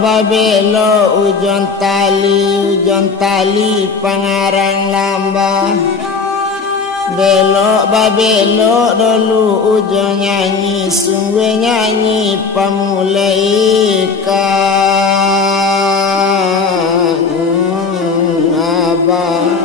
babelo ujon tali pangarang lamba. Belok babelo dulu ujo nyanyi sungguh nyanyi pamulai ikan abah.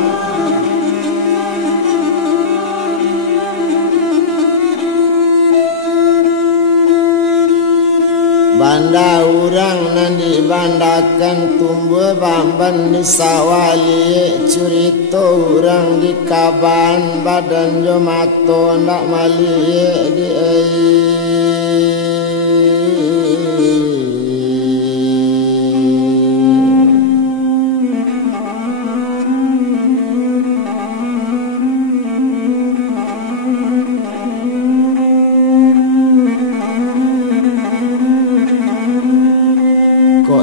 Banda urang nandi bandakan tumbuh bamban di sawali curito urang di kaban badan jomato ndak mali di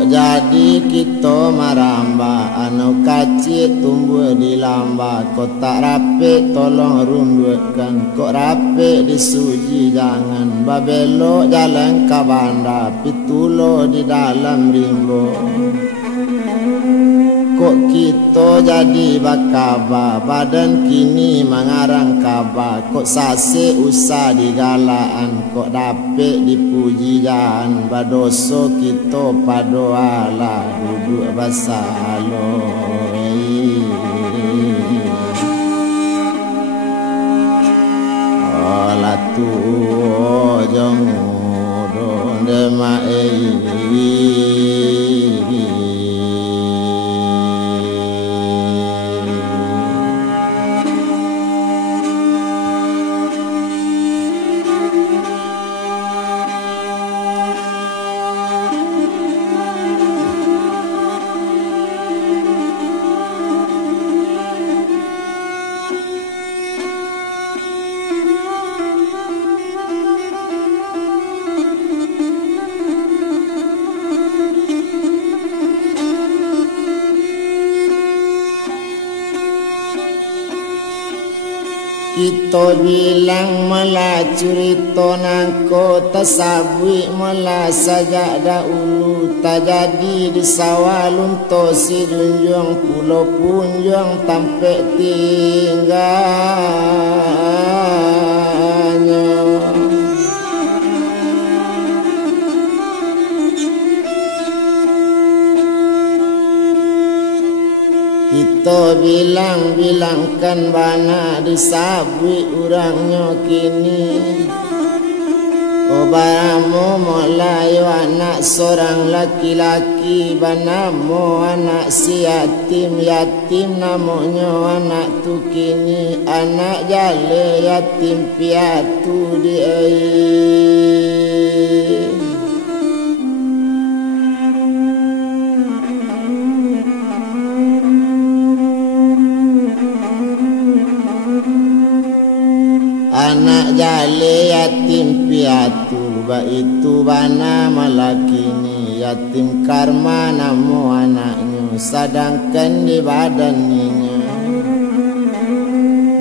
jadi kita maramba anu kacik tumbuh di lamba. Kok tak rapi tolong rundukkan, kok rapi disuji jangan. Babelo jalan ke banda pitulo di dalam rimbo. Kok kita jadi bakaba badan kini mengarang kaba. Kok sase usah digalaan, kok dapet dipuji jangan. Badoso kita padoala duduk basaloi. Ola tu jong don demai. Kita bilang malah cerita nangko tasabui malah saja dahulu tak jadi di sawalun to si dunjong pulau punjong tampe tinggalnya. Kita bilangkan bana disabui urangnya kini. Obaramu molayo anak seorang laki-laki, banamu anak si yatim namanya anak tu kini. Anak jale yatim piatu di air. Anak jale yatim piatu itu bana malakini. Yatim karma namu anaknya sedangkan di badannya.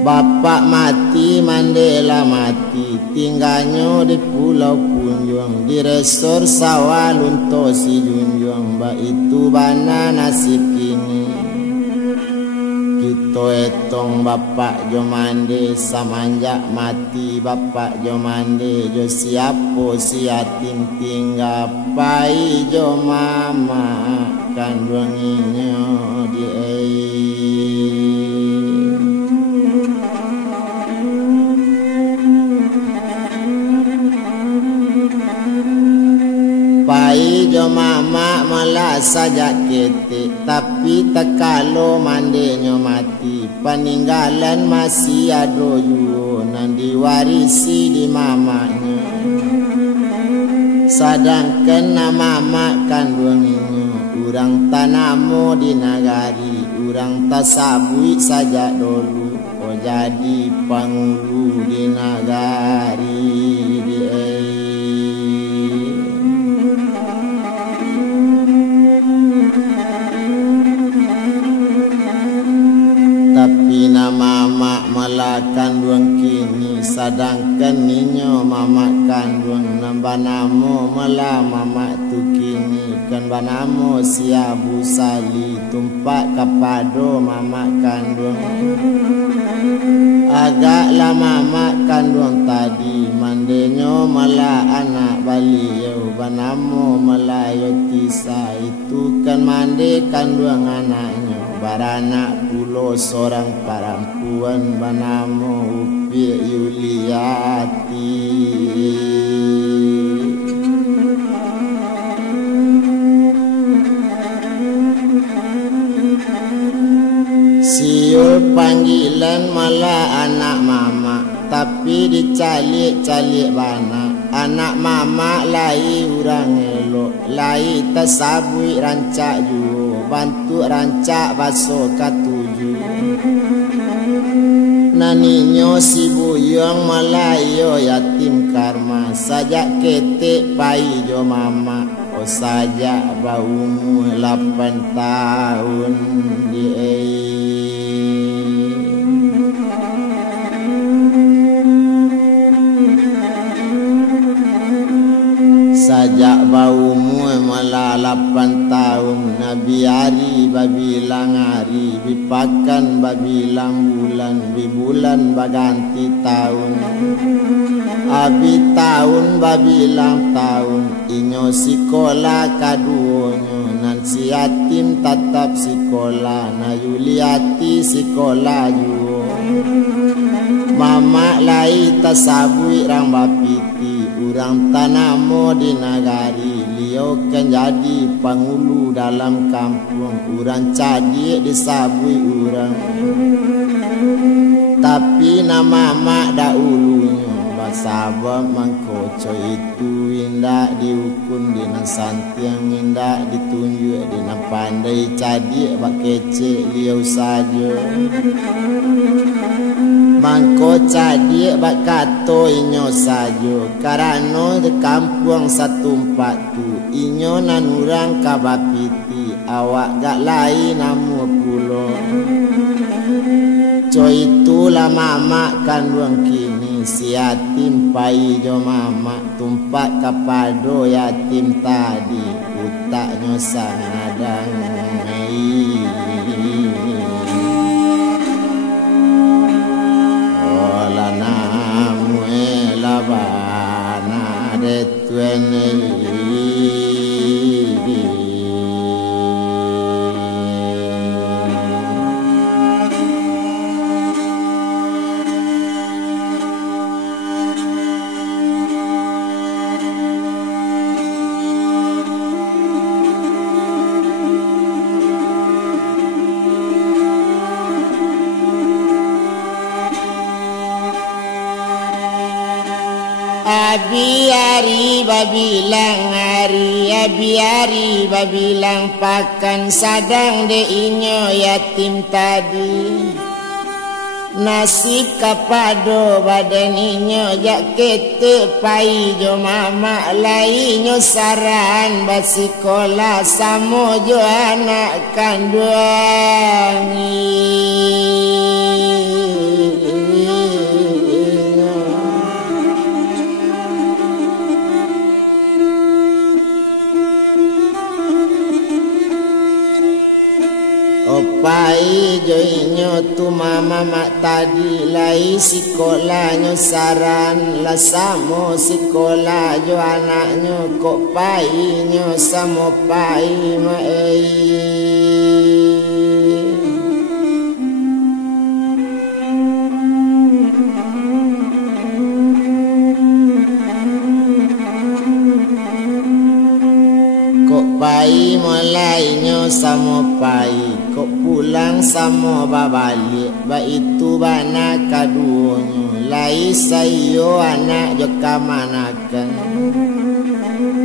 Bapak mati Mandela mati tinggalnya di pulau punjong. Di resor sawalun to si junjong itu bana nasib kini. Kita etong bapak jomande samanjak mati. Bapak jomande jo siapo si yatim tinggal pai jo mama kandunginya di pai jo mama malah saja ketik. Tapi tak kalau mandenya mati peninggalan masih ada juga nan diwarisi di mamanya. Sedangkan nama mak kandungnya urang tanamu di nagari. Urang tasabui saja dulu oh jadi pangulu di nagari di tapi nama mak malah kandung kini. Sedangkan ninyo mama kandung nambah namo malah mama tu kini. banamo si Abu Sali tumpak kapado mama kandung. Agaklah mama kandung tadi mandenyo malah anak baliau banamo malayo tisa itu kan mande kandung anaknya baranak pulo seorang perempuan banamo Upi Yuliati. Siul panggilan malah anak mama tapi dicalik-calik bana. Anak mama lai urang elok lai tasabui rancak juo bantu rancak baso katuju. Naninyo si buyong malayo yatim karma sajak ketek pai jo mama o sajak baumu 8 tahun di sajak baumu malah 8 tahun Nabi hari babilang hari bipakan babilang bulan bibulan baganti tahun abi tahun babilang tahun inyo sekolah kaduonyo nan si yatim tetap sekolah na Yuliati sekolah juo mama lai tasabui rang bapiti urang tanamo di nagari liau kan jadi pangulu dalam kampung urang cadi disabui urang tapi nama mak dahulunya basabab mangkoco itu indah dihukum dina santiang indah ditunjuk dina pandai cadi bak kece liau saja mangko cadi bak kato inyo sajo karano de kampung satumpat tu inyo nanurang kabapiti awak gak lain namu pulo coy itulah mama kandung kini si yatim pai jo mama tumpak kapado yatim tadi utaknya sangadang Abiari babilang hari abiari babilang pakan sadang de inyo yatim tadi nasib kapado badan inyo jak kete pai jo mama lainyo saran basikola samo jo anak kandung pai jo inyo tu mama mak tadi lai sekolahnya saran la samo sekolah jo anaknya kok pai nyo samo pai ma kok pai mulai nyo samo pai kok pulang sama babalik ba itu bana kaduonyo lai sayo anak joka manakan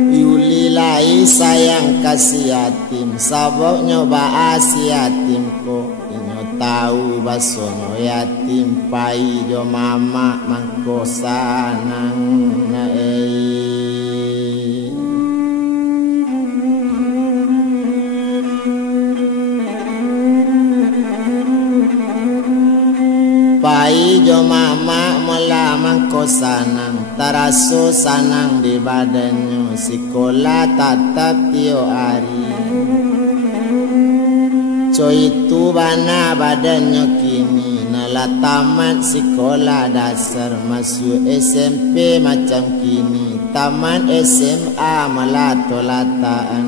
Yuli lai sayang kasih yatim saboknya ba asi yatim ko inyo tahu basonyo yatim pai jo mama mangko sanang na pai jo mama mula mangko sanang taraso sanang di badannya sekolah tatap tio hari itu bana badannya kini nala tamat sekolah dasar, masuk SMP macam kini, tamat SMA malah tolataan.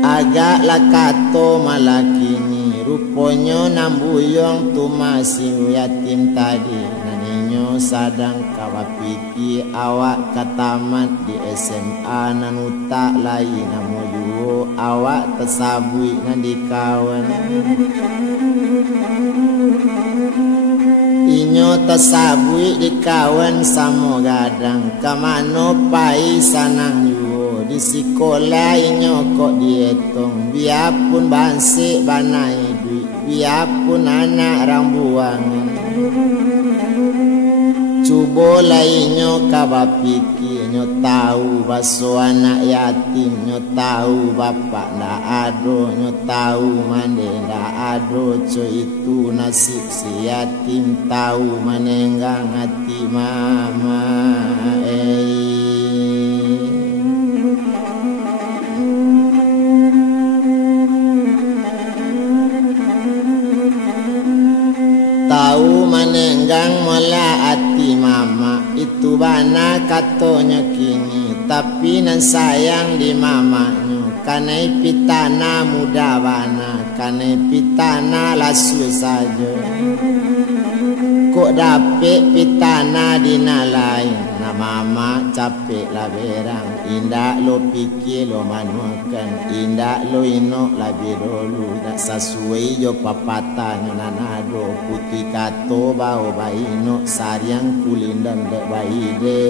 Agak lakato malah kini, rupanya nambuyong tu masih yatim tadi. Naninyo sadang kawa piki awak katamat di SMA nanuta lain namu juo awak tersabui nandi kawan. Inyo tersabui di kawan samo gadang, kamano pai sanang juo di sekolah inyo kok dietong, biarpun bansi banai duit, biarpun anak rambuangan. Cuba lainnya kaba pikir, nyo tahu baso anak yatim, nyo tahu bapak ndak ado, nyo tahu mande ndak ado, co itu nasib si yatim, tahu menenggang hati mama. Tahu menenggang mola hati mama, itu bana katonya kini, tapi nan sayang di mamanya, kanai pitana muda bana, kanai pitana lasu saja. Kok dapet pitana di nalai, na mama capek lah berang, indak lo pikir lo manuakan, indak lo inok lebih dulu, tak sesuai jo papatanya nanado, putih kato bau bayi no sariang kulindan dek bayi de.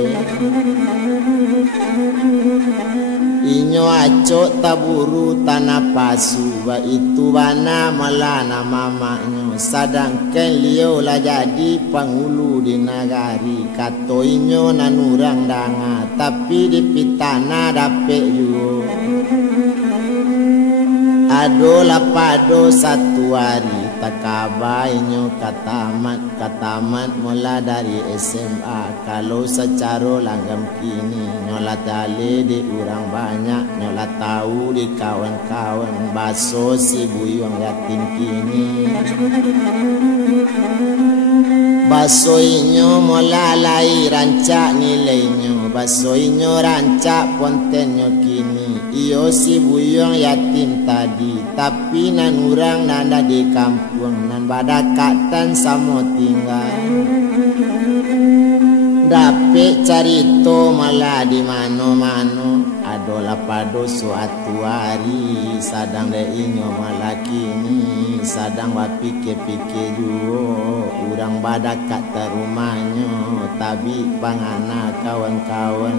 Inyo acok taburu tanah pasu, ba itu bana malana mamanya, sadangkan liau lah jadi pangulu di nagari. Kato inyo nanurang danga, tapi di pitana dapet juga. Ado lapado satu hari, takaba inyo katamat mula dari SMA. Kalau secara langgam kini, nyola tali di orang banyak, nyola tahu di kawan-kawan, baso si buyung yatim kini. Baso inyo mula lai rancak nilainya, baso inyo rancak pontennya kini. Iyo si buyung yatim tadi, tapi nan urang nanda di kampung, nan badakatan samo tinggal. Dapet carito malah di mano-mano, ado lapado suatu hari, sadang de inyo malah kini, sadang wapike-pike juo, urang badakat terumahnya, tapi pangana kawan-kawan.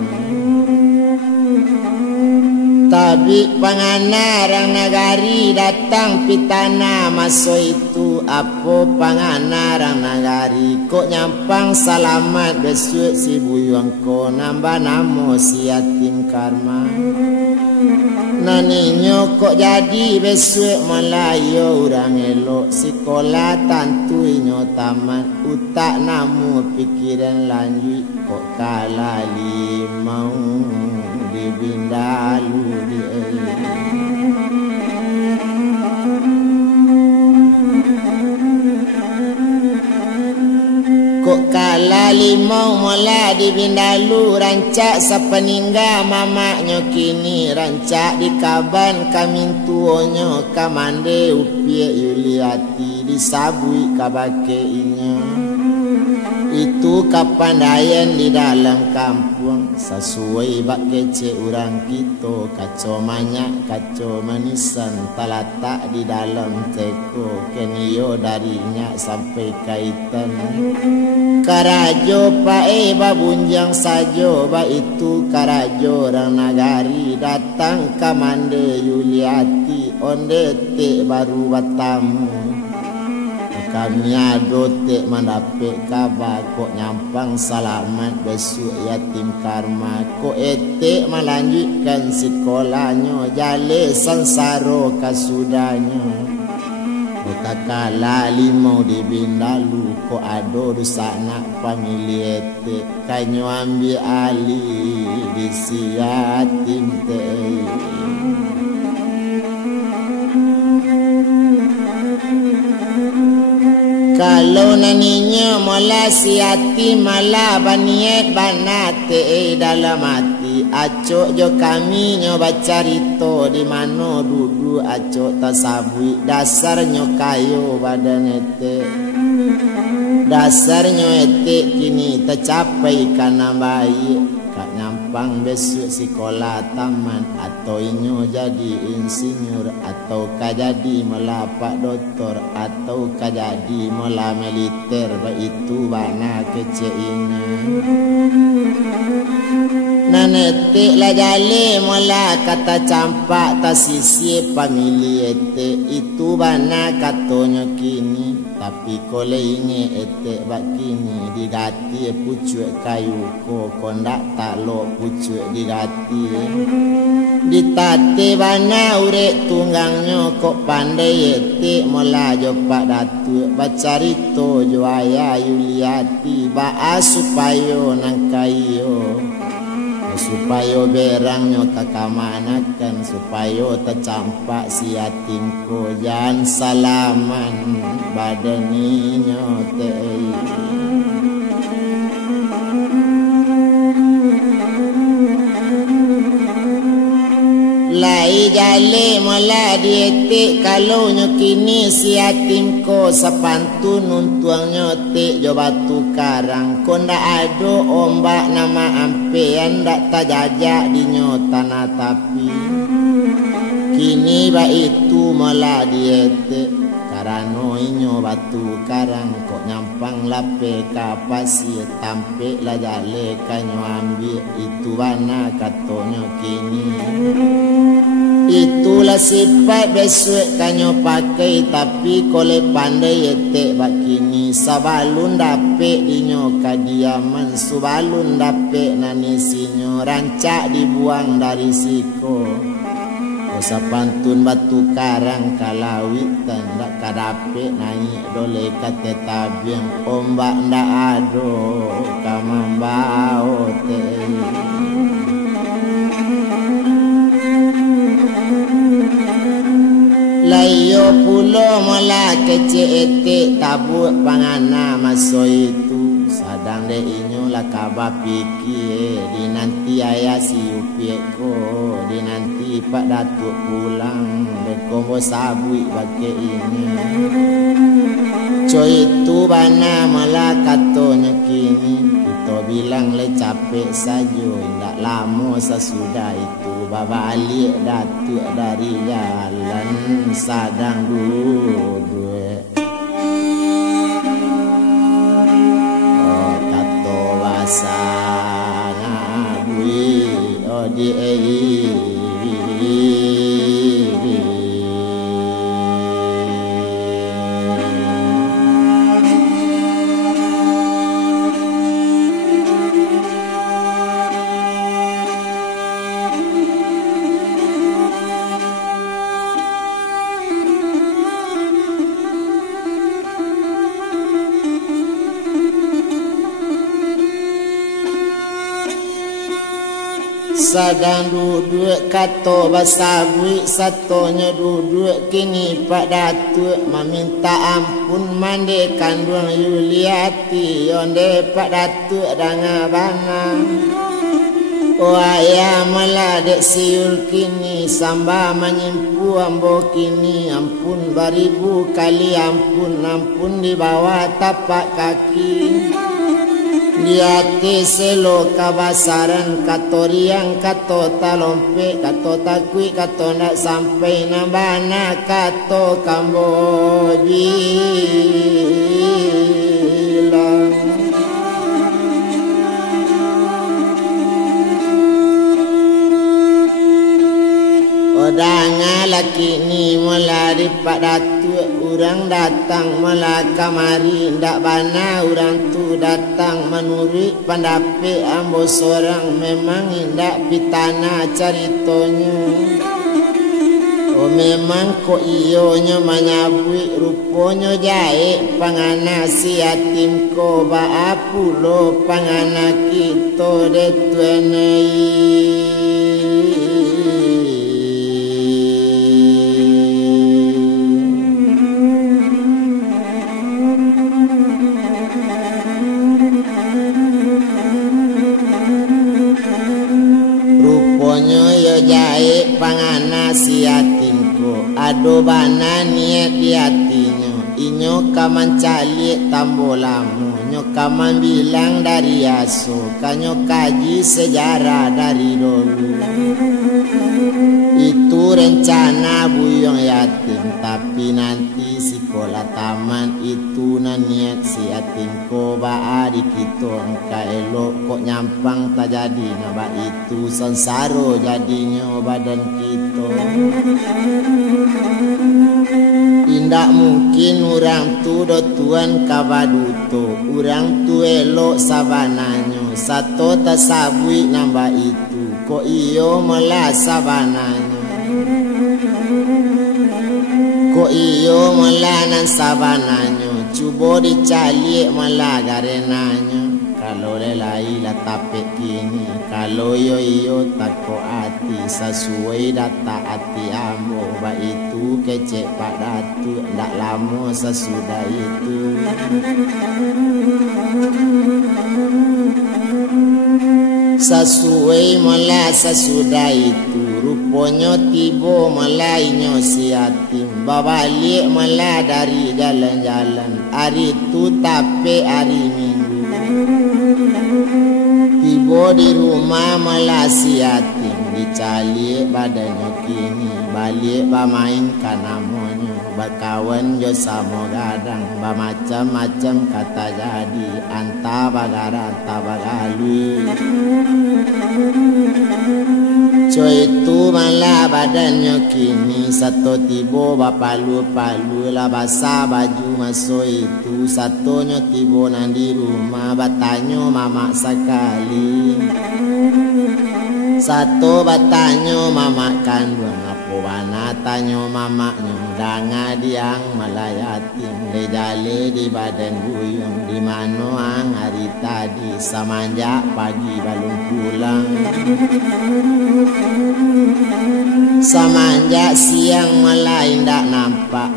Tapi pangana rang nagari datang pitana maso itu, apa pangana rang nagari kok nyampang salamat besok si buyuang ko nambah namo si yatim karma. Naninyo kok jadi besok malayo urang elok, sekolah tantu inyo tamat, utak namu pikiran lanjut, kok kalah limau di bindalu di kok kalah limau mola di bindalu, rancak sapaningga mamaknya kini, rancak di kaban kamin tuonyo, kamande upie yuliati disabui kabake inyo. Itu kapandaian di dalam kampung, sesuai bak kece orang kita, kacau manyak kacau manisan, talatak di dalam teko, kenio darinya sampai kaitan. Karajo pae babunjang sajo, ba itu karajo orang nagari, datang kamande yuliati, onde te baru batamu. Kami adote mendapet kabar, kok nyampang salamat besok yatim karma, kok etek melanjutkan sekolahnya, jale sansaro kasudahnya. Tak kalah limau di bindalu, kok ado rusak nak pamili etek, kanyo ambil alih di si yatim te. Kalau naninya mula si hati malah baniat banate dalam hati. Acok jo kami nyo baca rito di mana duduk acok tasabui. Dasarnya kayo badan ete. Dasarnya ete kini tercapai karena baik. Kak nyampang besok sekolah taman. Atau inyo jadi insinyur. Atau kak jadi melapak doktor. Atau kak jadi mula militer. Itu bana kecil ini. Nanetik lah jale mula kata campak tak sisi pamili ete. Itu bana katanya kini. Tapi kole inge ete bak kini digati pucuk kayu ko kondak tak lo pucuk digati. Ditate bana urek tunggangnya kok pandai ete mula jopak datu bacarito jo ayah Yuliati ba supaya nangkayo. Supaya berangnya takamanakan. Supaya tercampak si yatimku. Jangan salaman badaninya tei. Lai jale mula dietik. Kalau nyukini si yatimku sepantun untuangnya tek jo batu karang. Konda ado ombak nama ampean dak tajajak di tanah tapi. Kini ba itu mula dietik. Karano inyo batu karang kok nyampang lape kapasi tampe la jale kanyo ambil. Itu bana katonyo kini. Itulah sifat besok kanyo pakai. Tapi kole pandai etek bakini. Sabalun dapet dinyo kadiaman. Subalun dapet nanisinyo. Rancak dibuang dari siko. Kosa pantun batu karang kalawitan. Dak kadapet naik dole kate tabiang. Ombak ndak ado kamambao tei. Layo pulo mula kecil etik tabut pangana maso itu. Sadang de inyo lah kabar pikir. Di nanti ayah si upieko. Di nanti pak datuk pulang. Bekombo sabui pakai ini. Coy itu bana mula katonya kini. Kita bilang le capek saja. Tidak lama sesudah itu. Baba alik datuk dari jalan. Sadang duduk. Oh tato basa ngabui. Oh di sadang duduk kato basabui. Satonya duduk kini pak datuk meminta ampun mande kandung Yuliati. Yonde pak datuk danga bana. Oh ayah meladek siul kini. Samba menyimpu ambo kini. Ampun baribu kali ampun. Ampun di bawah tapak kaki. Di hati selo kabasaran. Kato riang kato talompe. Kato takui kato nak sampai nabana. Kato kamboji lang. Odanga laki ni mula di pak datuk. Urang datang mula kamari. Ndak bana urang tu datang menurut pendapat ambo sorang. Memang indak pitana caritonya. Oh memang kok iyonya menyabui. Ruponya jaik pangana si yatim ko. Baapulo pangana kita detuenei. niat di hatinya. Inyo kaman calik tambolamu, nyo kaman bilang dari aso, kanyo kaji sejarah dari dulu. Itu rencana buyong yatim, tapi nanti sekolah taman itu na niat si yatim ko ba di kito engka elok kok nyampang tak jadi naba itu sensaro jadinya badan kito. Indak mungkin orang tu do tuan kabaduto, orang tu elok sabananyo, satu tasabui nambah itu, kok iyo malah sabananyo, kok iyo malah nan sabananyo, cuba dicalik malah garenanyo. Kalau lelai lah tapek kini, kalau iyo tako hati sesuai data hati ambo, ba itu kecek pada tu ndak lama sesudah itu. Sesuai malah sesudah itu, rupanya tiba malainya si yatim, babalik malah dari jalan-jalan, hari tu tapi hari Minggu. Tiba di rumah malah si yatim, dicalik badannya kini, balik bermain kanamanya, berkawan jo sama gadang, bermacam-macam kata jadi, anta bagara anta bagalui. Coy itu malah badannya kini, satu tiba bapalu-palu lah basah baju masuk itu, satunya tiba di rumah batanyo mama sekali, satu batanyo mama kandung apa wana tanyo mamaknya danga diang malah yatim, lejale di badan buyung di mano ang hari tadi semenjak pagi belum pulang. Semenjak siang malah indak nampak,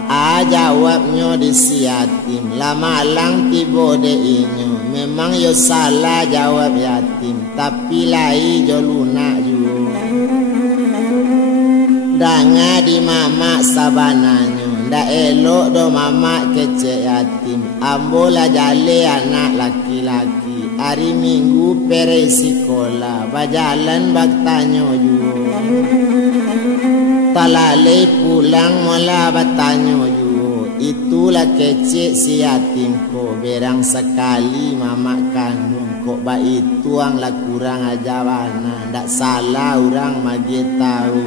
jawabnya di si yatim, lama lang tiba de inyo, memang yo salah jawab yatim, tapi lai jo lunak juga. Danga di mama sabananyo, ndak elok do mama kecek yatim, ambola jale anak laki-laki, hari Minggu pere sekolah, bajalan baktanyo juga. Talalai pulang malah batanyo juga, itulah kecek si yatim ko, berang sekali mama kandung, kok ba itu ang lah kurang ajawana, ndak salah orang magi tahu.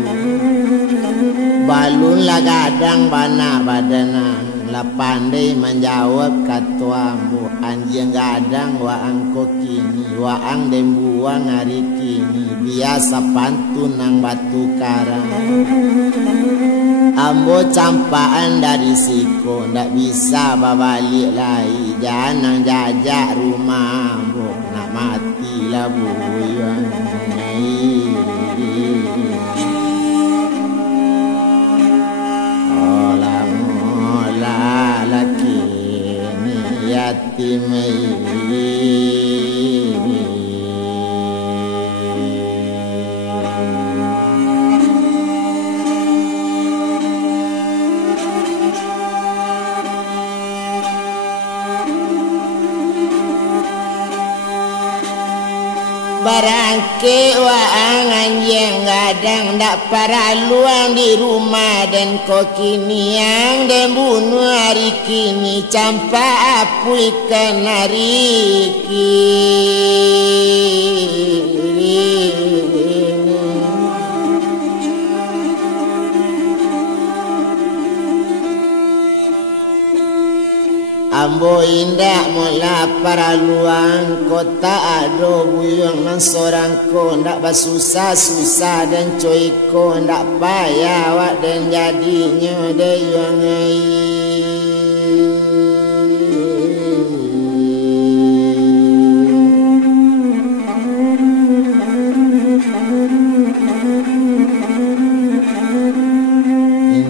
Balun lah gadang bana badanang, lah pandai menjawab kata ambo, anjing gadang waang ko kini, waang dembuang hari kini, biasa pantun nang batu karang. Ambo campaan dari siko, ndak bisa babalik lagi, jangan jajak rumah ambo, nak mati lah buyang. Olah laki ni yatim barangke waang anjing gadang ndak para luang di rumah, dan kok kini yang dan bunuh hari kini campa apu ikan hari kini. Ambo indak mula para luang, kota ado buyang nang sorang ko, ndak basusah-susah dan coy ko, ndak payah wak dan jadinya deyang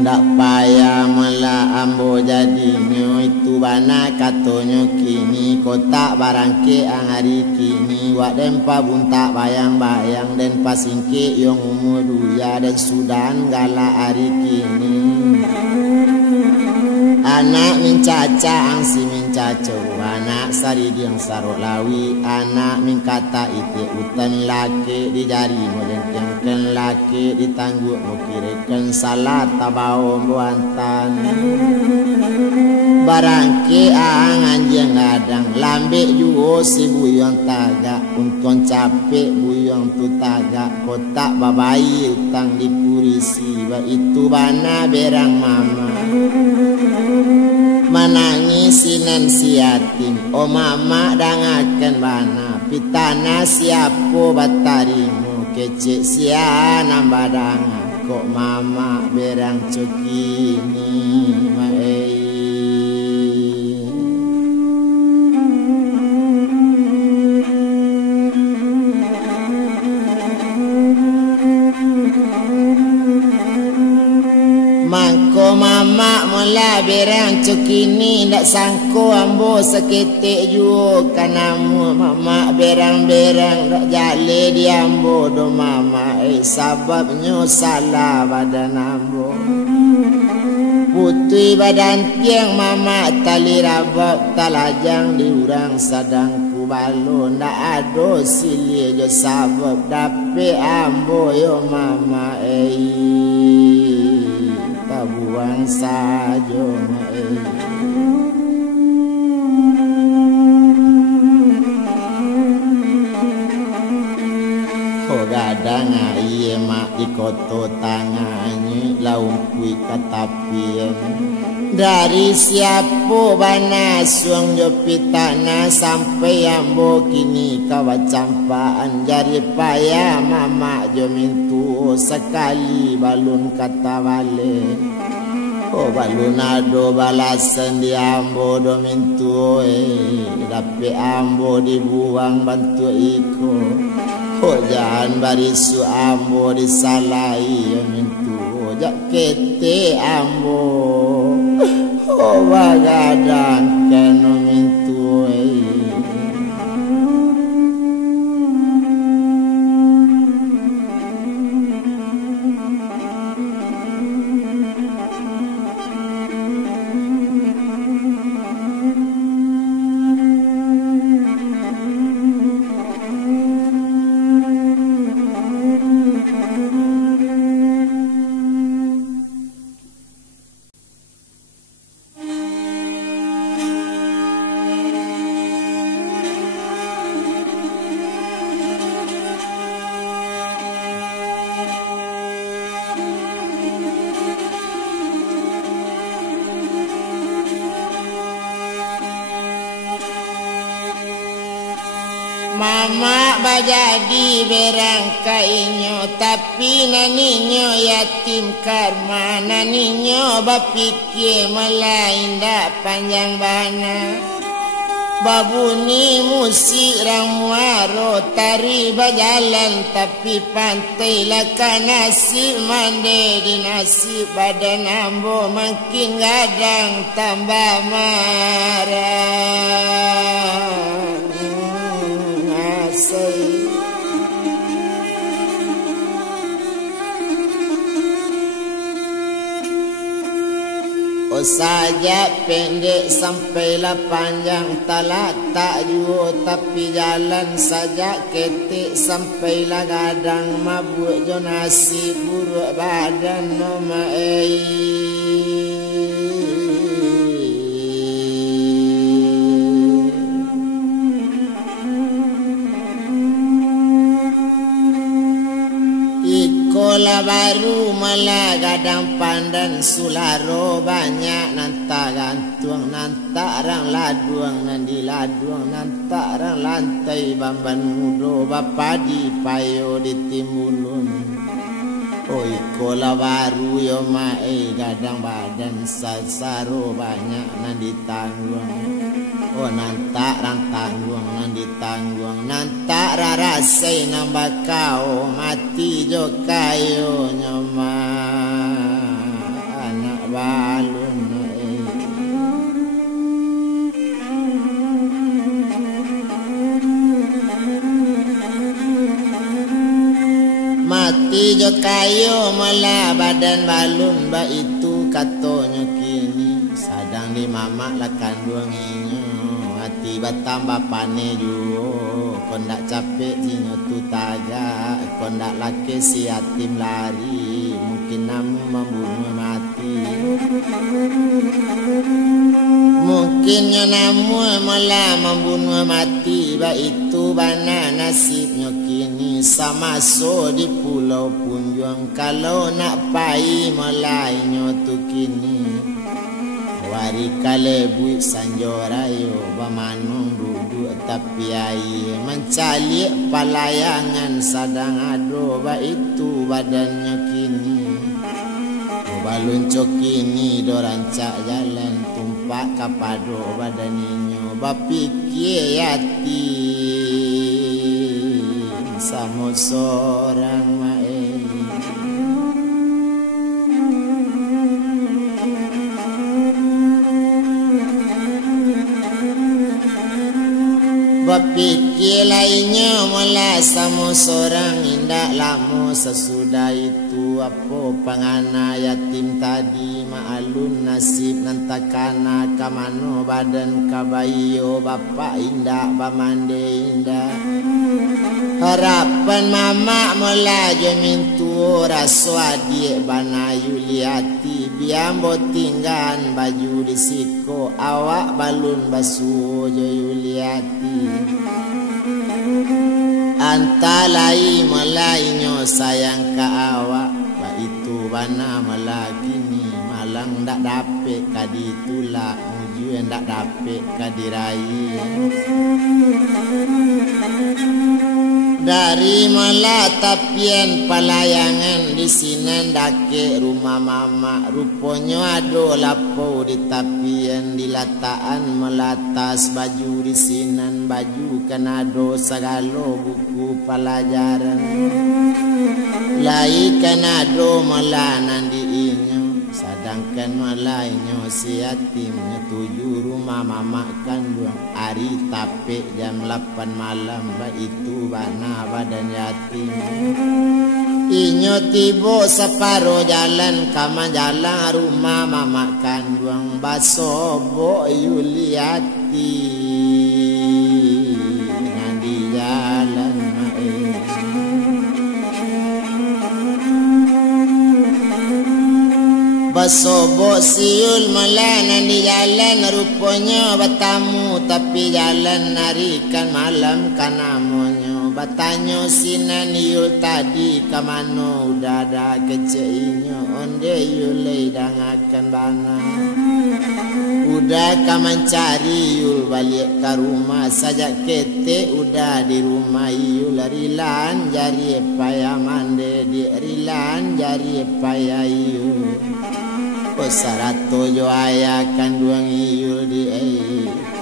ndak payah mula ambo jadinya itu bana katonyo kini, kotak barangke ang hari kini, wak dempa buntak bayang-bayang dan pasingke yang umur duya dan sudan galak hari kini. anak mincaca angsi mincaco anak sari diang sarok lawi anak mingkata ite utan laki di jari mojengken laki ditangguk mukirikan salat tabau buantan barangke ang anjing gadang lambe juo si buyong taga unton capek buyong tu taga kotak babai utang dipurisi ba itu bana berang mama manangisinan si yatim o mama dangakan bana pitana siapo batarimu kecek siana badanga kok mama berang cokini mae mama mula berang cukini ndak sangko ambo seketik juo kanamu mama berang-berang ndak jale di ambo do mama sababnya salah badan ambo putui badan tiang mama tali rabak talajang diurang sadang kubalo ndak ado silie jo sabab dape ambo yo mama buang saja kok gadang iye mak ikoto tangannya laumpi katapien dari siapo bana suang jopi tanah sampai ambo kini kawat campaan jari payah mama jo mintu sekali balun kata bale oh balun ado balasan di ambo do mintu tapi ambo dibuang bantu iko oh jangan barisu ambo disalahi mintu jak kete ambo oh bagadang keno mintu mama bajadi berang kainyo tapi naninyo yatim karma naninyo bapikir melain dak panjang bana babuni musik ramuaro tari bajalan tapi pantai laka nasib mande di nasib badan ambo makin gadang tambah marah oh saja pendek sampailah panjang talak tak jua tapi jalan saja ketik sampailah gadang mabuk jo nasi buruk badan no Kola baru malah gadang pandan sularo banyak nanta gantuang nanta arang laduang nandi laduang nanta arang lantai bamban mudo bapadi payo di timbulun oi kola baru yo mae gadang badan sasaro banyak nandi tangguang oh nanta rang tangguang nandi tangguang nanta rarasai nambah kau mati jo kayo nyoma anak balun mati jo kayo malah badan balun ba itu katonyo kini sadang di mamak lah kandung inyo hati batambah pane juo kondak capek inyo tu taga kondak laki si yatim lari mungkin namu membunuh mati mungkin namu malah membunuh mati ba itu bana nasibnya kini sama so di pulau Punjuang kalau nak pai melainyo tu kini wari kalebu sanjorayo bamanung duduk tapi ai mencali palayangan sadang ado ba itu badannya kini balun cokini do rancak jalan tumpak kapado badaninyo bapikir yati samo sorang mae bapikir lainnya malah samo sorang indak lama sesudah itu apa pangana yatim tadi maalun nasib nantakana kamano badan kabayo bapak indak bamande indak harapan mama melajo mintu raso adik bana Yuliati biambo tinggan baju disiko awak balun basuh jo Yuliati antalai melainyo sayang ka awak ba itu bana melakini malang ndak dapet kaditula muju ndak dapet kadirai dari melatapien palayangan di sini dake rumah mama ruponyo ado lapo di tapien di lataan melatas baju di sinan baju kanado sagalo buku pelajaran lai kanado melanan di inyo sadangkan malainyo si yatimnya tuju rumah mama kandung hari tape jam 8 malam ba itu bana badan yatim inyo tibo separo jalan kama jalan rumah mama kandung basobo Yuliati nandi jalan basobo siul malanan di jalan rupanya batamu tapi jalan narikan malam kanamonyo batanyo sinan yul tadi kamano udah ada keceinyo onde yulai dangakan bana udah kaman cari yul balik ke rumah saja kete udah di rumah yul rilan jari payah mande di rilan jari payah yul Pesarato jo ayah kanduang iyul di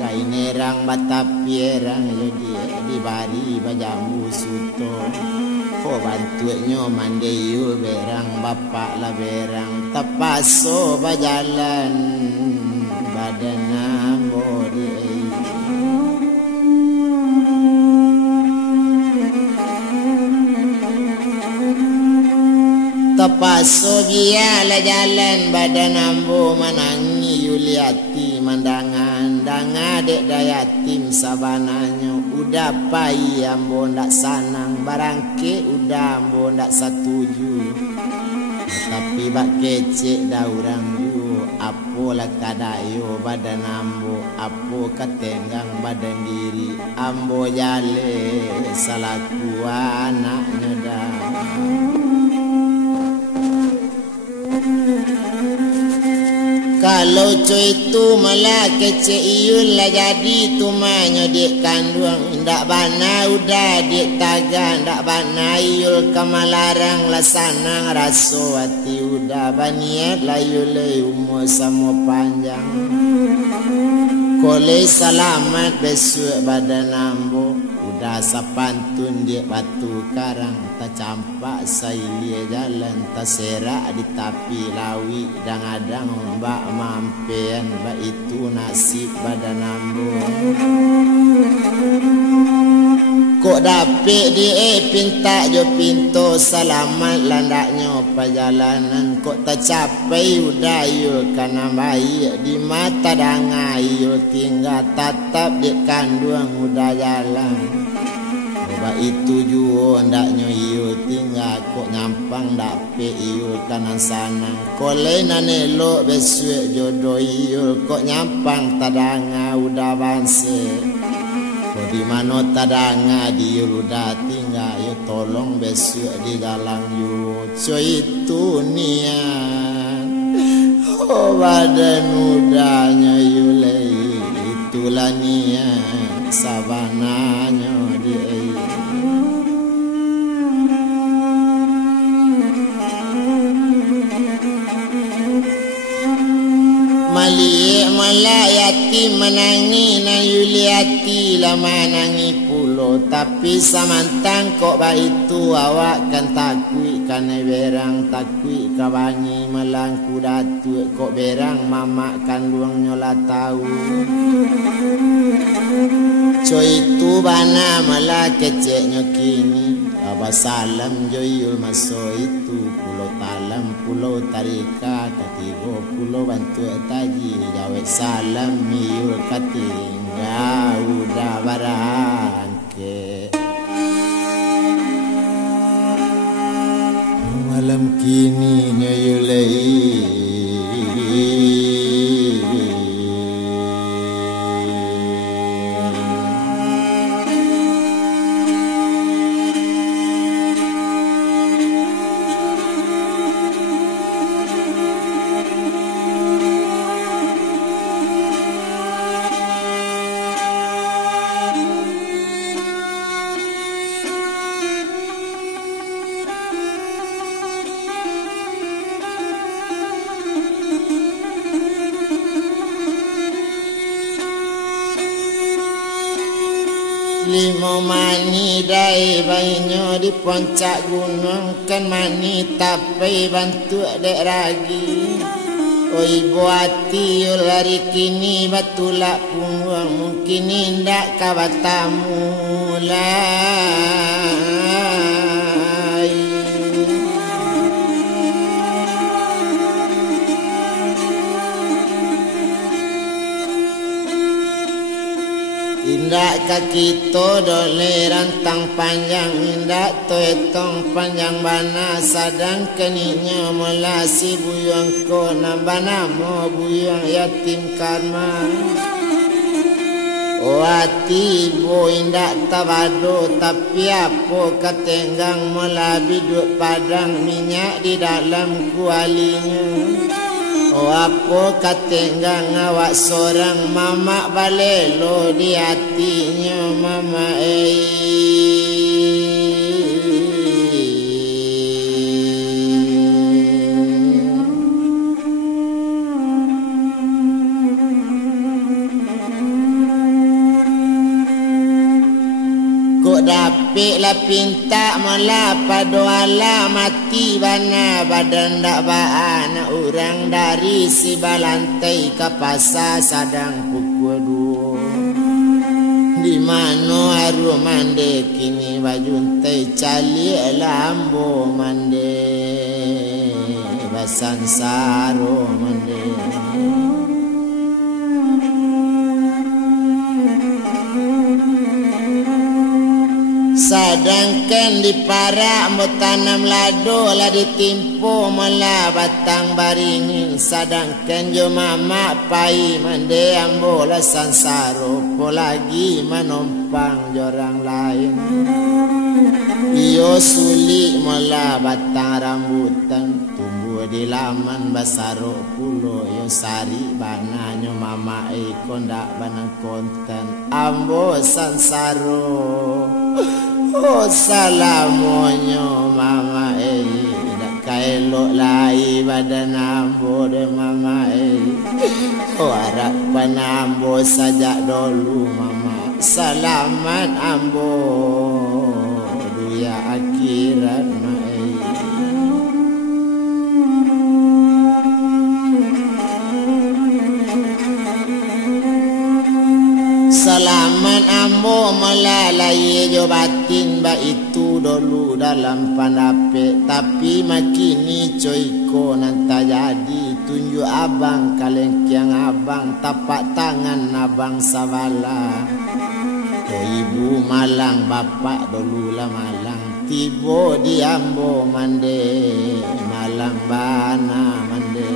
kainerang batapierang yo di bari bajamu suto ko bantuenyo mande iyul berang bapak la berang tapaso bajalan badan ambo di tapaso dia la jalan badan ambo manangi Yuliati mandangan dek dayatim sabananyo udah pai ambo ndak sanang barangke udah ambo ndak satuju tapi bak kecek da urang ju apo la kadayo badan ambo apo katenggang badan diri ambo jale salaku anaknya dah kalau cuy itu malah kece iyul lah jadi tumanyo dek kandung ndak bana udah dek taga ndak bana iyul kamalarang lah sanang raso hati udah baniat lah yulai umur samo panjang kolei selamat besok badan ambo udah sapantun dek batu karang tak campak sailie jalan tak serak di tapi lawi dang-adang mbak mampean mbak itu nasib badan ambo Kok dapik di pinta jo pintu selamat landaknya perjalanan. Kok tercapai udayu karena baik di mata dangayu tinggal tatap di kandung udah jalan. Coba itu juga ndaknya iyo tinggal kok nyampang dapik iyo kanan sana. Kok lain nelok besok jodoh iyo kok nyampang tadanga udah banse. Kok di mana tadanga dia udah tinggal yo tolong besok di dalam yo co itu niat. Oh badan udahnya yo lei itulah niat sabananya dia. Maliek malayati menangi na yuliati lama nangi pulo. Tapi samantang kok baitu awak kan takui kane berang takui kawangi melangku datu. Kok berang mama kan luang nyola tahu. Co itu bana malah keceknya kini. Aba salam joyul maso itu pulau talam pulau tarika ketigo pulau bantu taji jawe salam miul katingga udah barangke. Malam kini nyayulai limo mani dai banyo di puncak gunung kan mani tapi bantu dek ragi. Oi buati lari kini batulak punggung mungkin indak kawatamu lah. Indak kaki to dole rantang panjang indak to etong panjang bana sadang keninya melasi buyang ko nambana mo buyang yatim karma. Wati bo indak tabado tapi apa katenggang melabi duk padang minyak di dalam kualinya. Oh apa katenggang awak seorang mama balelo di hatinya mama Kok dapik lah pinta malah padoala mati bana badan dak baan orang dari si balantai ke pasar sadang pukul 2. Di mana haru mande kini baju teh cali lambo mande basan saro mande. Sadangkan di parak mau tanam lado lah ditimpo malah batang baringin. Sadangkan jo mama pai mande ambo lah sansaro po lagi menompang jorang lain. Iyo sulik malah batang rambutan tumbuh di laman basaro pulo. Yo sari bananyo mama kondak banang konten ambo sansaro. Oh salamonyo mama dak kaelok lai badan ambo de mama oh harap panambo sajak dulu mama salamat ambo duya akhirat ma Salaman ambo melalai jo batin ba itu dulu dalam pandape. Tapi makini coiko nanta jadi tunjuk abang kalengkiang abang tapak tangan abang sabala. Ibu malang bapak dulu lah malang tibo di ambo mande malang bana mande.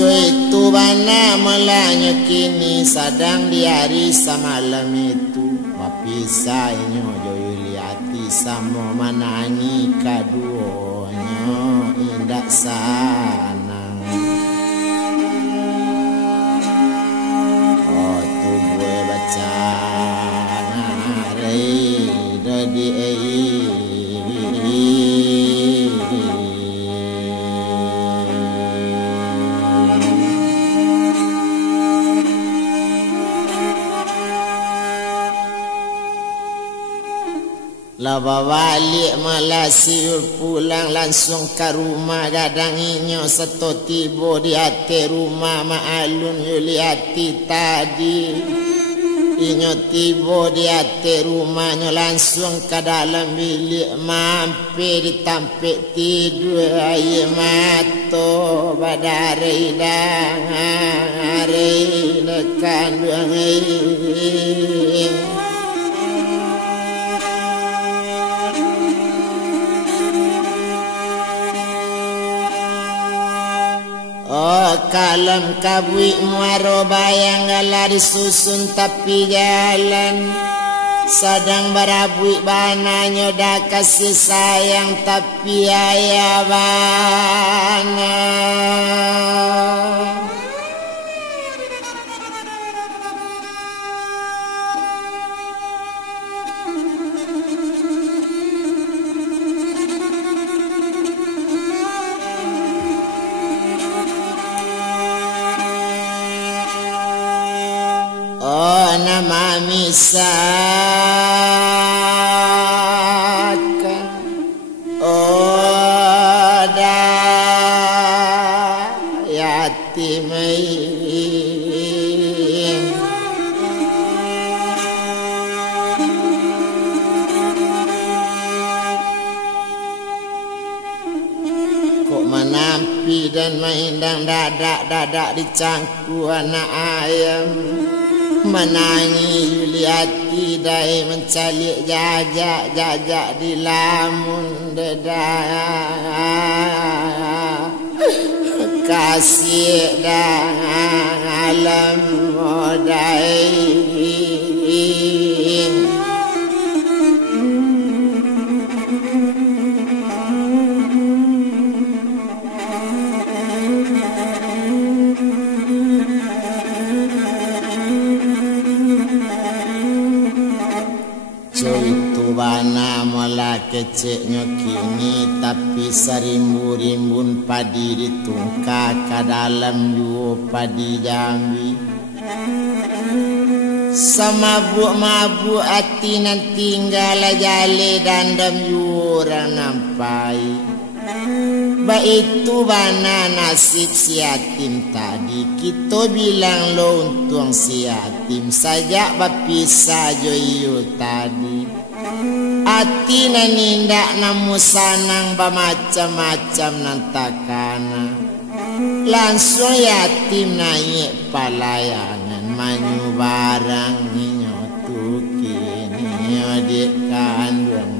Itu bana melanyo kini sadang di hari samalam itu mapisahnya joyuliati samo manani kaduonyo indak sanang. Oh tu gue baca ngare dadi Laba balik malasiur pulang langsung ke rumah gadang inyo seto tibo di hati rumah maalun yuliati tadi. Inyo tibo di hati rumahnya langsung ke dalam bilik mampir ditampik tidur air mato badari dan hari lekan duangi. Oh kalem kabui muaro bayang gala disusun tapi jalan sadang barabui bananya dah kasih sayang tapi ayah bana. Oh nama misakan oh dah yatimin kok menampi dan maindang dadak dicangku anak ayam. Menangi liati dai mencalik jajak di lamun dedah kasih dan alam modai. Bana mola keceknya kini tapi sarimbu-rimbun padi ditungkak ke dalam juo padi Jambi. Semabuk-mabuk hati nan tinggal jale dandam juo orang nampai. Ba itu bana nasib si yatim tadi kita bilang lo untung si yatim saja bapisah joyo tadi. Hati nanindak namu sanang bamacam-macam nantakana. Langsung yatim naik palayangan manyu barang ninyo tuki ninyo di kandung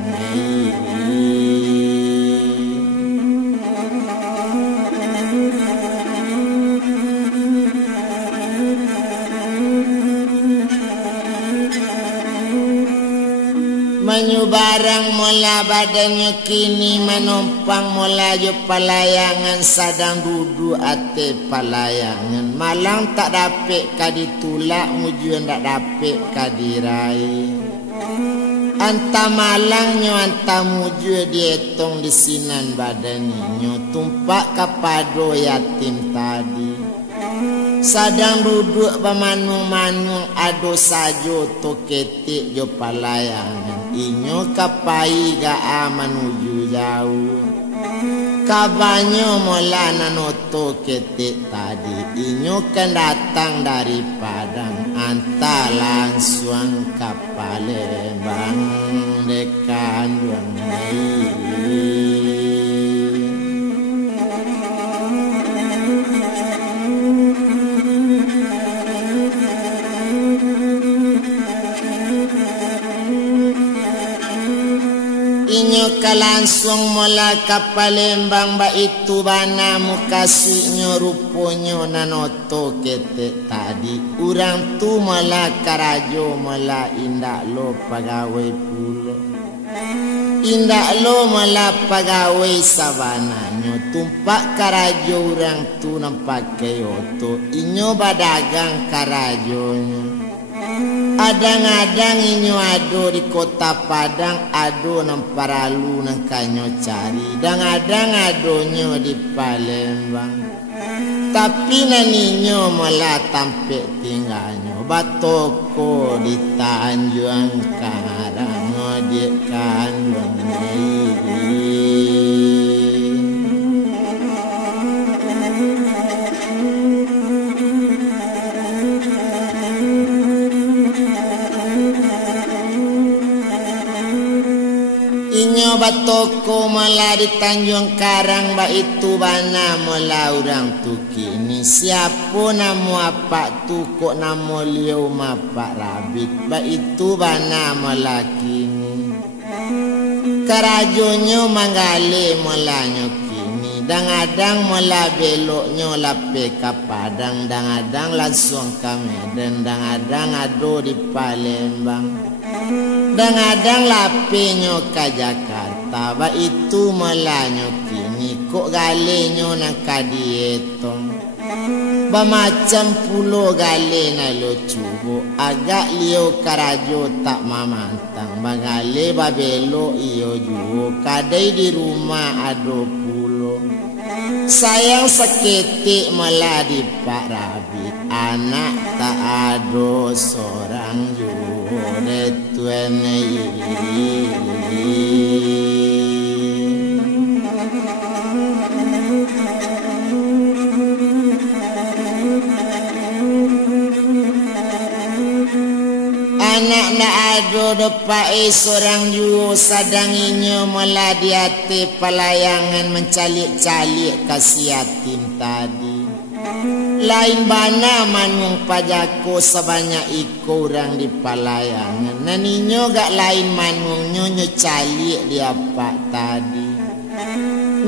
manyu barang mula badannya kini menumpang mula jo palayangan sadang duduk ate palayangan malang tak dapet kaditulak mujuan tak dapet kadirai anta malangnya anta mujuan dietong di sinan badannya tumpak kapado yatim tadi sadang duduk bemanung-manung ado sajo to ketik jo palayangan inyo kapai ga manuju jauh Kabanyo mula nanoto ketik tadi, inyo kan datang dari Padang, anta langsung ke Palembang dekan Duang Mei. Inyo ka langsung mula ka Palembang, ba itu bana mukasinyo ruponyo nanoto ketek tadi. Urang tu mula karajo mula indak lo pagawai pulo, indak lo mula pagawai sabananyo. Tumpak karajo urang tu nampak keyoto, inyo badagang karajonyo. Adang-adang inyo ado di kota Padang, ado nang paralu nang kanyo cari, dang-adang adonyo di Palembang. Tapi naninyo malah tampek tinggalnyo batoko di Tanjung Karang di Kandung Mei. Inyo batoko malah di Tanjung Karang, ba itu bana mula urang tu kini. Siapa namo apa tu kok namo liau mapak rabit, ba itu bana mula kini. Karajonyo manggale mulanyo kini, dang-adang mula beloknyo lape ka Padang, dang-adang langsung ka Medan, dang-adang ado di Palembang. Dang-adang lapenyo ka Jakarta, ba itu melanyo kini. Kok galenyo nang kadietong, ba macam pulo gale na lo cubo. Agak liyo karajo tak mamantang, ba gale ba belo iyo juo. Kadai di rumah ado pulo, sayang seketik malah di Pak Rabit. Anak tak ado seorang juo detuene anak na ado depai seorang juo. Sadanginyo malah di hati pelayangan mencalik-calik kasih yatim tadi. Lain bana manung pajako sebanyak iko orang di palayangan. Naninyo gak lain manung nyo calik di apa tadi.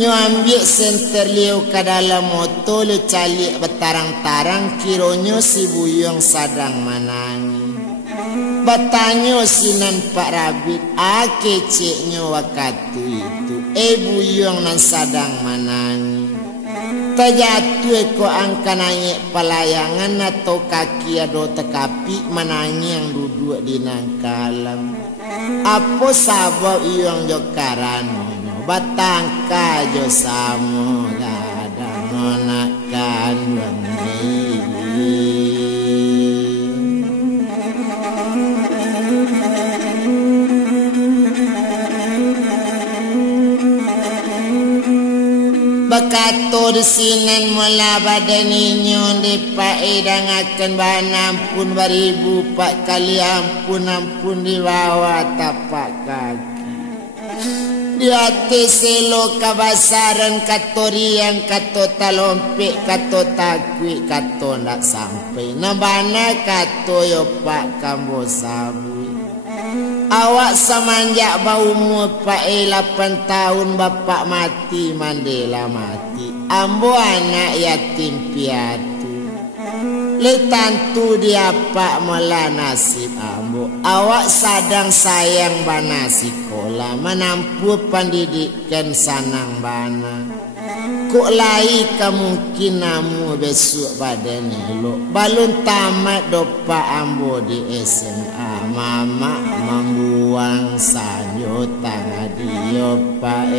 Nyo ambil senter liu ke dalam moto, lu calik betarang-tarang, kironyo si buyong sadang manangi. Batanyo sinan Pak Rabit, keceknyo waktu itu, buyong nan sadang manangi. Tajatu ko angka naik pelayangan atau kaki ado tekapi menangi yang duduk di nangkalam. Apa sabab yang jokarano batangka jo samo gada monakan wangi. Bakato desinan mula badaninyo di paedang akan banampun baribu pak kali ampun di bawah tapak kaki. Di hati selo kabasaran katoriang kato talompek kato takwi kato ndak sampai. Nabana kato yo pak kambo sabui. Awak semenjak berumur 8 tahun bapak mati, Mandela mati. Ambo anak yatim piatu. Letantu dia pak mela nasib ambo. Awak sadang sayang bana sekolah, menampu pendidikan sanang bana. Kok lai kemungkin namu besok badan elok. Balun tamat dopa ambo di SMA. Mama membuang sanyo tangga dia pak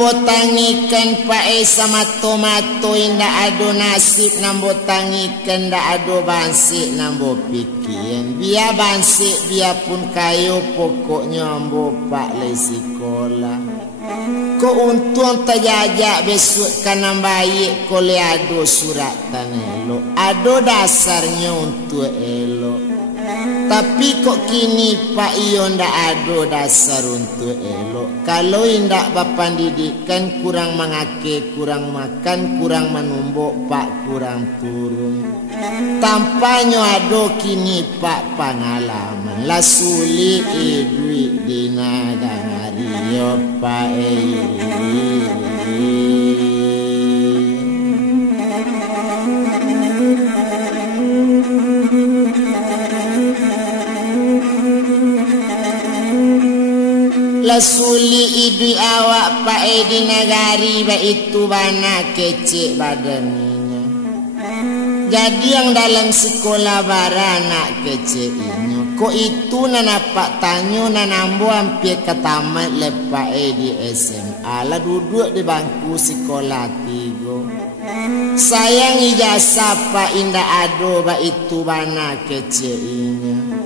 botangikan pae sama tomato inda ado nasib nambo tangikan da ado bansi nambo pikian biar bansi biar pun kayu pokoknya ambo pak le sekolah ko untung tajajak besok kanam baik ko le ado surat tanelo ado dasarnya untuk elok. Tapi kok kini Pak iyo ndak ada dasar untuk elok. Kalau indak bapak didikan kurang mengake, kurang makan, kurang menumbuk Pak kurang turun. Tampaknya ada kini Pak pengalaman. La suli duit dina dangari yo Pak Lasuli idui awak pae di nagari ba itu bana kecek badannya. Jadi yang dalam sekolah barana keceknya. Ko itu nanapak tanyo nanambo hampir ke tamat lepae di SMA. La duduk di bangku sekolah 3. Sayang ijazah pak indah ado ba itu bana keceknya.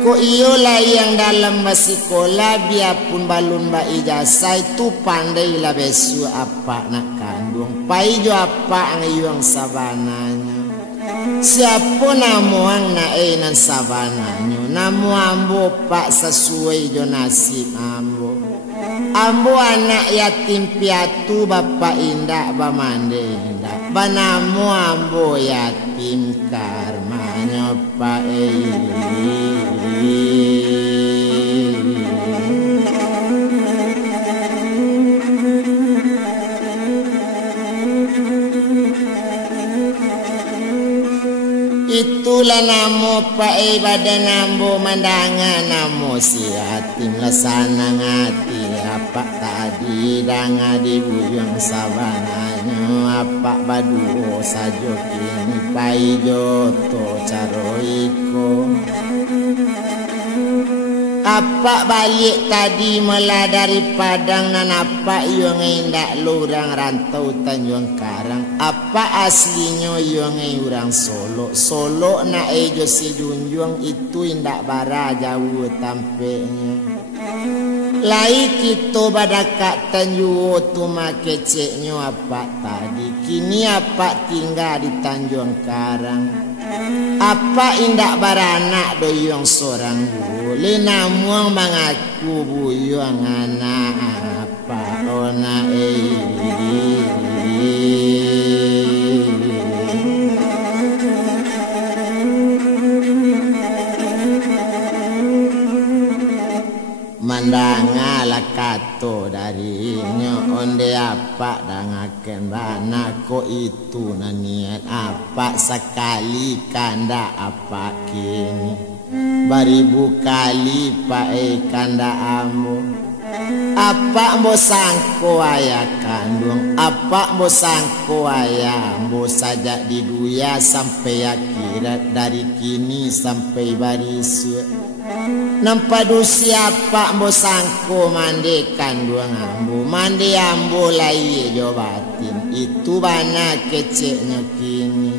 Ko iyolah yang dalam sekolah biarpun balun ba ijazah itu pandai lah besu apa nak kandung pai jo apa ngayuang sabananya siapa namuang na nan sabananya namu ambo pak sesuai jo nasib ambo anak yatim piatu bapak indah bamande indah banamu ambo yatim karmanya pak itulah namo pae badan nambo mandangan namo si yatim lasana ngati apa tadi danga dibuyung sabananya apa badu sajo kini pai joto caroiko apa balik tadi mula dari Padang nan apa yung indak lurang rantau Tanjung Karang apa aslinya yung urang Solo Solo na ejo si Junjung itu indak bara jauh tampeknya lai kita badakak Tanjung tu make ceknya apa tadi kini apa tinggal di Tanjung Karang apa indak baranak doyong sorang boleh namuang mengaku buyong anak apa ona mandangala kato darinya onde apa dangaken bana ko itu naniat apa sekali kanda apa kini baribu kali pae kanda amu apa mbo sangko ayah kandung apa mbo sangko ayah mbo saja diduya sampai akhirat dari kini sampai barisu nampadu siapa mbo sangko mande kandung ambo mande ambo lai jo batin itu bana keceknya kini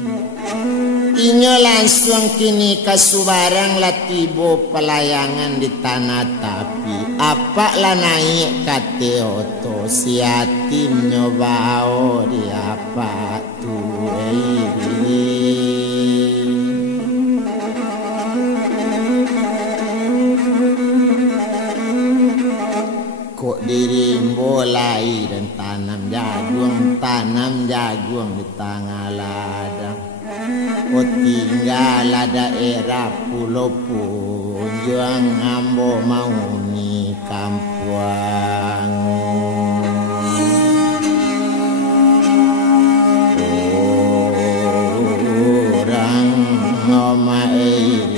inyo langsung kini kasubarang latibo pelayangan di tanah tapi apa lah naik kate oto si yatim nyobao di apa tuh kok dirimbo lai dan tanam jagung di tengah ladang. Oh tinggal daerah Pulau Punjang ambo mau ni kampuang. Orang ngomai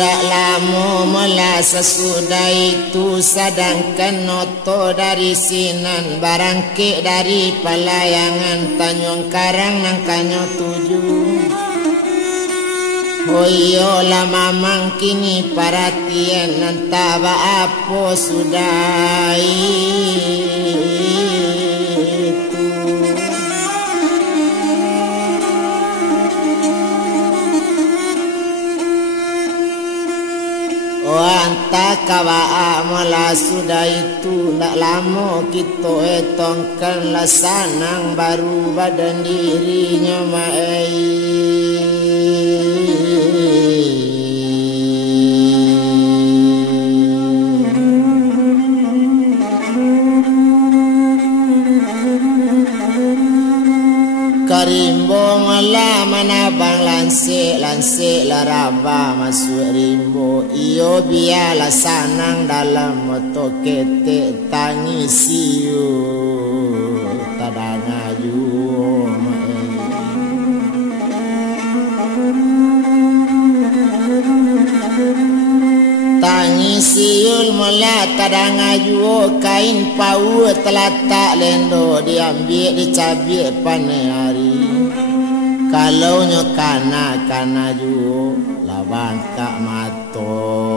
ndak lama mula sesudah itu sedangkan noto dari sinan barangkik dari pelayangan Tanjung Karang nangkanyo 7. Oh iyo lah mamang kini perhatian nantaba apa sudah Anta kawa mula sudah itu tak lama kita etongkan lasanang baru badan dirinya Karimbo malah manabang lansik laraba masuk rimbo iyo biarlah sanang dalam moto ketek tangisiu tadang aju Tangisiul mula tadang aju kain pau telatak lendo diambil dicabik pane hari kalau nyokana kana ju labang kak mato